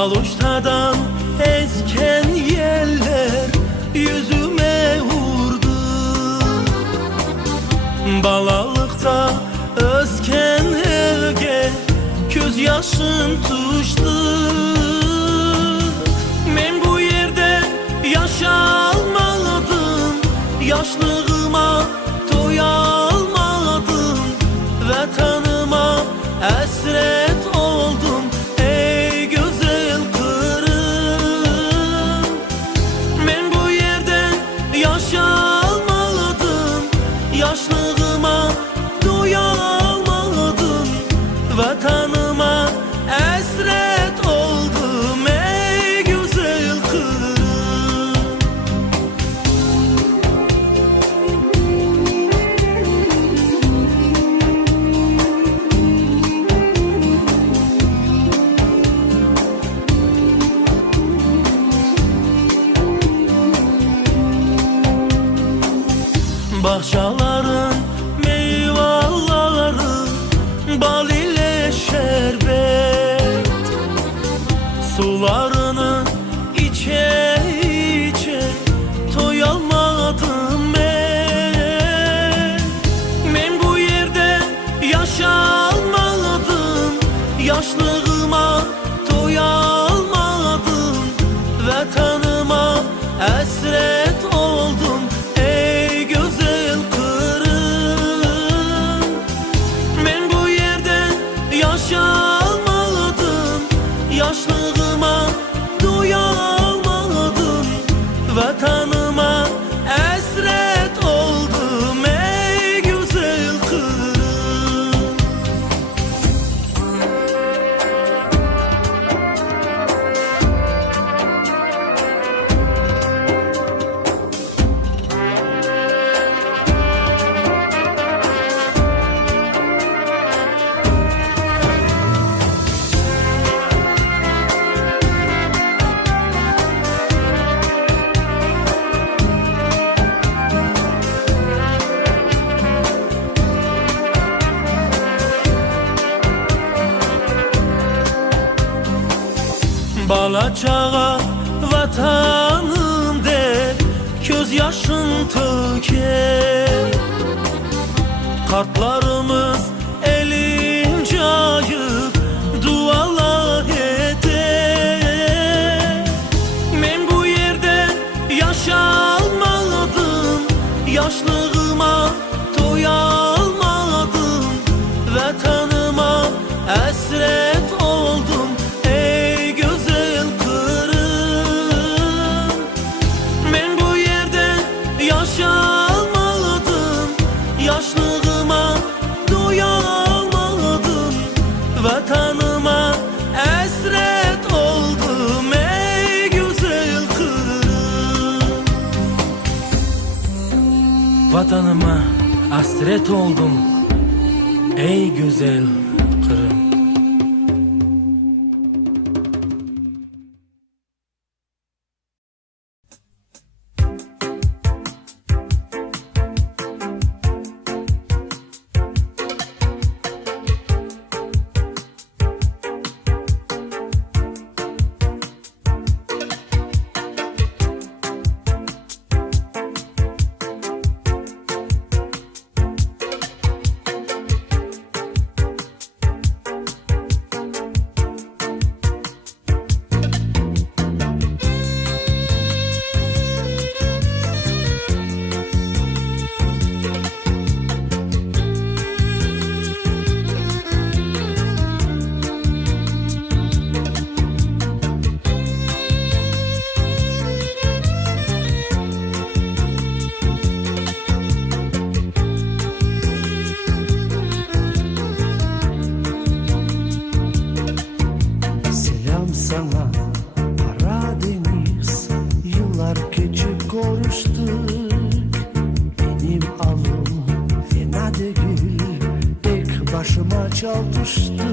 Aluştadan esken yeller yüzüme vurdu. Balalıkta özken evge göz yaşın tuştu. Men bu yerde yaşalmadım, yaşlığıma doyalmadım. Vatanıma esret oldum ey güzel Kırım. Men bu yerde yaşalmadım, yaşlığıma doyalmadım. Vatanıma esret oldum ey güzel Kırım. Bahçelerin meyveleri bal ile şerbet, sularını içe içe doyalmadım ben. Men bu yerde yaşalmadım, yaşlığıma doyalmadım. Vatanıma esret oldum ey güzel Kırım. Men bu yerde yaşalmadım, yaşlığıma doyalmadım. Vatanıma esret oldum ey güzel Kırım. Balacağa vatanım de göz yaşın töker. Kartlarımız elince ayıp dualar eder. Men bu yerde yaşalmadım, yaşlığıma doyalmadım. Vatanıma esret oldum ey güzel Kırım. Men bu yerde yaşalmadım, yaşlığıma doyalmadım. Vatanıma esret oldum ey güzel Kırım. Vatanıma hasret oldum ey güzel Kırım. çal düştü.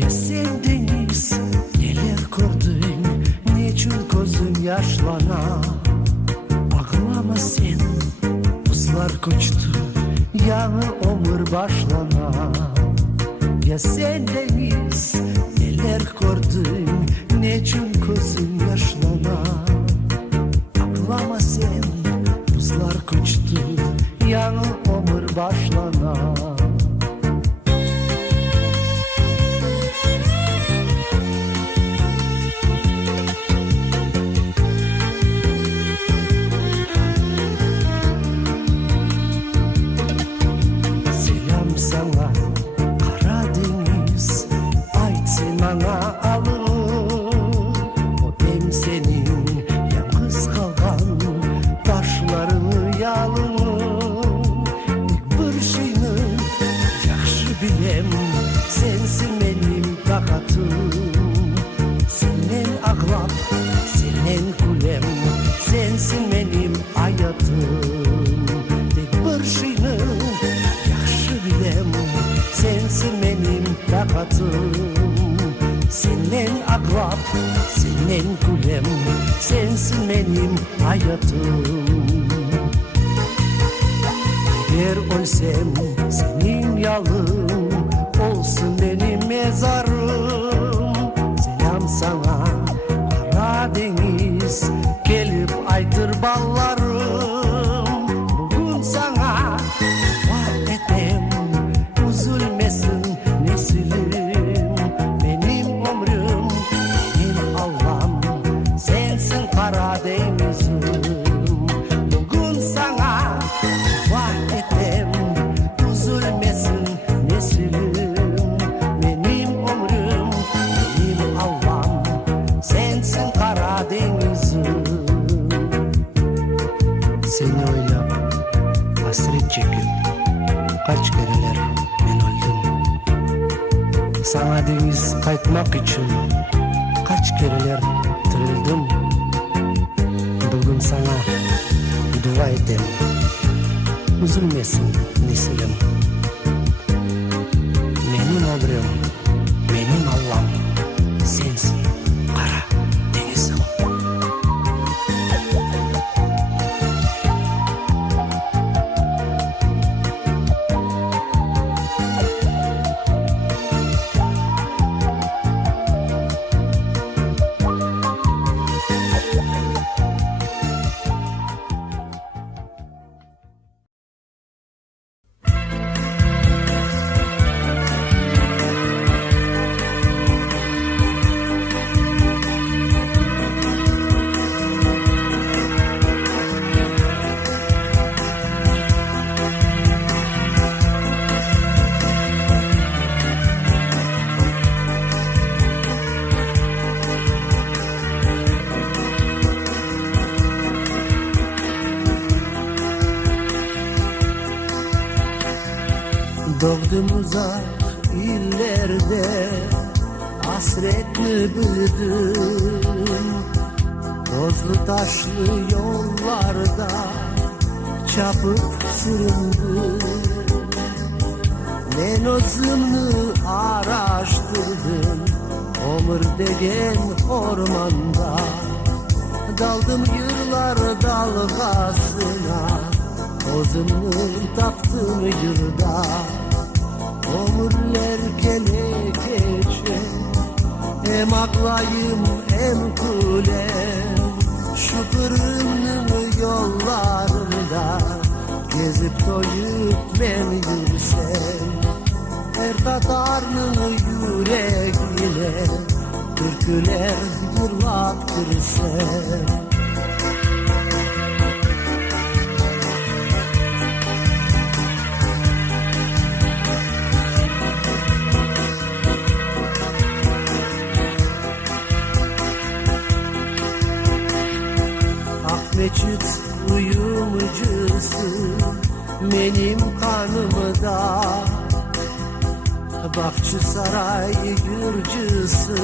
Ya sen deniz neler gördün, niçin gözün yaşlana? Ağlama sen, buzlar koçtu, yanı ömür başlana. Ya sen deniz neler neler gördüm, ne için gözüm yaşlana. Ağlama sen, buzlar koçtu, yanı ömür başlana. Selam sana Karadeniz, aytsın ana alır. O dem senin yalnız kalgan taşlarını yalın. Bir şeyini yaxşı bilem, sensin benim takatım. Senden ağlap, senden gülem, sensin benim hayatım. Tek bir şeyini yaxşı bilem, sensin benim takatım. Senden ağlap, senden gülem, sensin benim hayatım. Eğer ölsem senin yalın, olsun benim mezarım. Selam sana Karadeniz, gelip aytır ballarım. Bugün sana vaat etem, üzülmesin nesilim. Benim ömrüm, benim Allah'ım, sensin Karadeniz'im. Bugün sana vaat etem, üzülmesin nesilim. Benim ömrüm, benim Allah'ım, sensin Karadeniz'im. Seni oylap, hasret çekip, kaç kereler ben öldüm. Sana deniz kaytmak için kaç kereler tırıldım. Bugün sana dua edem, üzülmesin nesilim. Benim ömrüm, benim Allah'ım, sensin Karadeniz'im. Doğdum uzak illerde, hasretli büyüdüm. Tozlu taşlı yollarda çapıp süründüm. Ben özümü araştırdım, ömür degen ormanda. Daldım yıllar dalgasına, özümü taptım yurda. Ömürler gele geçe, hem ağlayım hem gülem. Şu kırımın yollarında gezip doyup ben yürüsem. Her tatarının yüreğine türküler yırlattırsam. Meçhut uyumucusu benim kanımda. Bahçesaray gürcüsü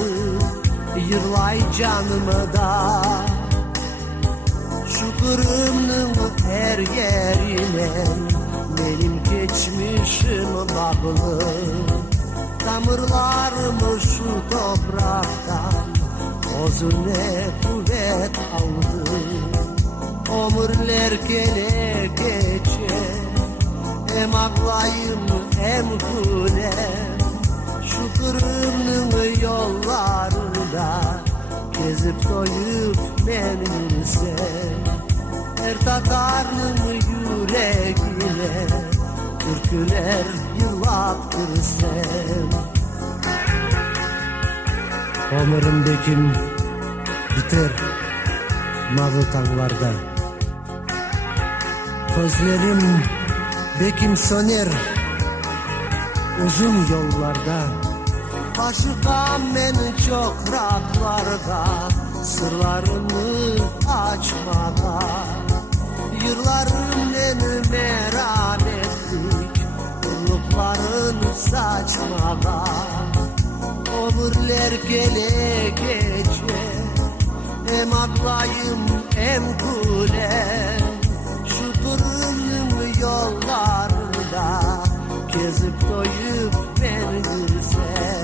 yırlay canımda. Şu kırımın her yerine benim geçmişim bağlı. Damarlarımı şu topraktan özüne kuvvet aldı. Ömürler gele geçe, hem ağlayım hem gülem. Şu Kırım'ın yollarında gezip doyup men yürüsem, her Tatar'ın yüreğine türküler yılattırsam. Ömrüm bekim biter mavi tağlarda, gözlerim bekim söner uzun yollarda. Aşıkam beni çok raklarda, sırlarımı açmada. Yıllarım beni merak ettik, kurlukların saçmada. Ömürler gele geçe, hem atlayım hem kule. Şu Kırım'ın yollarında gezip doyup ben güzel.